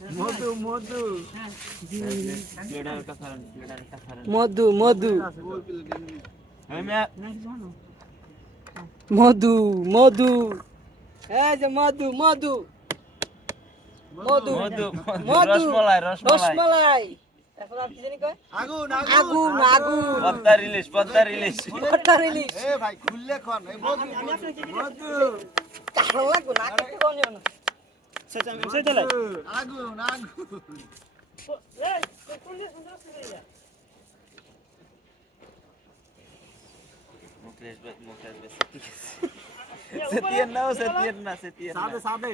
মধু মধু। মধু মধু। মধু মধু। এই যে মধু মধু। মধু মধু রসমালাই আগুন আগুন। সেটালাই আগুন আগুন এই কোন দিকে সুন্দর সুন্দর মুকেশ ভাই মুকেশ ভাই সেটিয়ান না সেটিয়ান না সেটিয়ান সাদে সাদে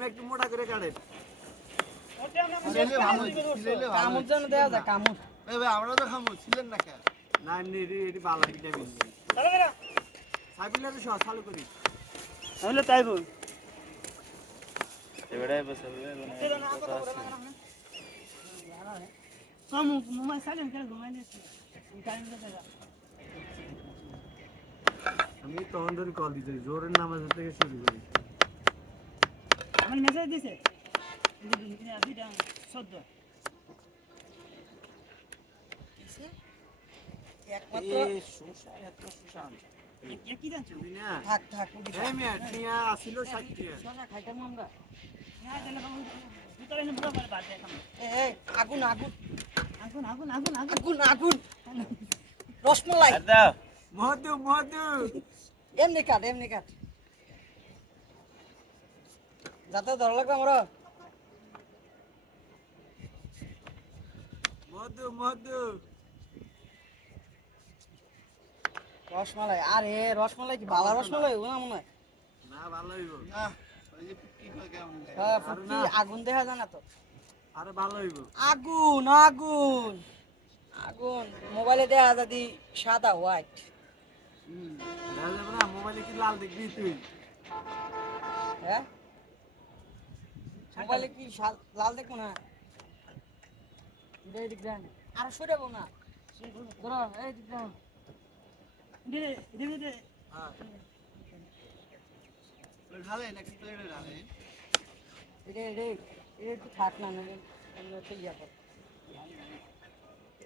একটু মোটা করে কাটেন আমরা তো খামু ছিলেন না কে না এটি ভালো ভিটামিন চলো হলো তাই বল। এবারে বসে কামু মোবাইল সাইলেন্ট করে ঘুমাই দিয়েছি? আমি তখন ধরে কল দিতে জোরের নামাজ থেকে শুরু করি। আমার মেসেজ দিছে? চোদ্দ। একমাত্র না থাক থাক আসিল আমরা। হ্যাঁ, আগুন আগুন। আগুন আগুন আগুন আগুন। আগুন রসমলাই। মধু মধু। এমনি কাট এমনি কাট। যাতে ধরা লাগবে আমরা মধু মধু। রসমালাই? আরে রসমালাই কি বালা রসমালাই? ও না মনে হয়। না ভালো হইব। না? হ্যাঁ আগুন দেখা যায় না তো? আরে ভালো হইব। আগুন আগুন। আগুন। মোবাইলে দেখা যদি সাদা হোয়াইট। না মোবাইলে কি লাল দেখবি তুই? হ্যাঁ? মোবাইলে কি লাল দেখব না? দিক আর সরাবো না। ধরো এই দিক থাক না না একটা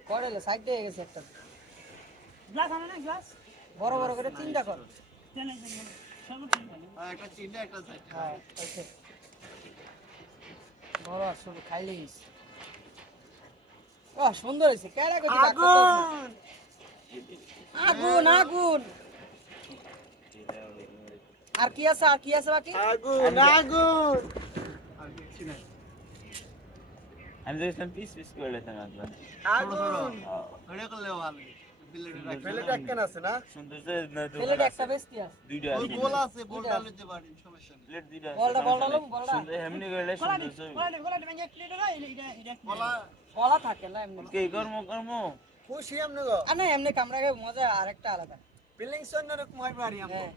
করেলে সাইড দিয়ে গেছে একটা। গ্লাস আনে না গ্লাস বড় বড় করে তিনটা কর। দেন সর্বোচ্চ আর একটা চিন্তা একটা সাইড হ্যাঁ বড় আর শুধু খাইলে সুন্দর হয়েছে কেডা কইছে আগুন আগুন। আর কি আছে আর কি আছে বাকি? আগুন আগুন। আর কিছু নাই পিস পিস করে লেতাম একবার আগুন। ওটা করলেও ভালো প্লেট একখান আছে না? সুন্দর প্লেট একটা বেস্তি আছে। দুইটা আছে। গোল আছে গোল ঢালে পারি সমস্যা নেই। প্লেট দুইটা বলটা বলটা লোক বলটা। সুন্দর এমনি করলে সুন্দর কলা দে মানে প্লেট না এটা এটা বলা গলা থাকে না এমনি। কে কর্ম কর্ম খুশি এমনি গো না এমনি কামড়াকে মজা আরেকটা আলাদা। ফিলিংস অন্যরকম হয় বাড়ি আমরা হ্যাঁ।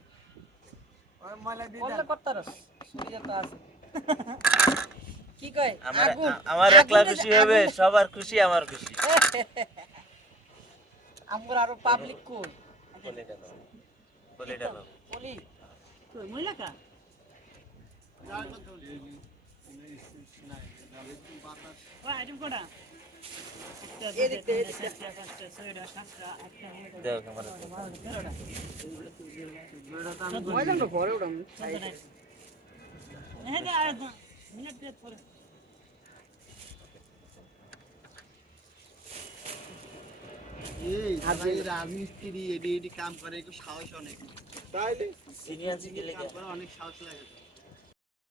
ওই ময়লা দিয়ে বললে দেন। করতারস সুবিধা তো আছে। কি কয়? আমার আমার একলা খুশি হবে সবার খুশি আমার খুশি। আমরা আরও পাবলিক কই? বলে গেল বলে গেল বলি। তো মহিলা কা? ওই আইটেম কোডা রাজমিস্ত্রি এডি এডি কাম করে একটু সাহস অনেক। তাইলে সিনিয়র কাম অনেক সাহস লাগে।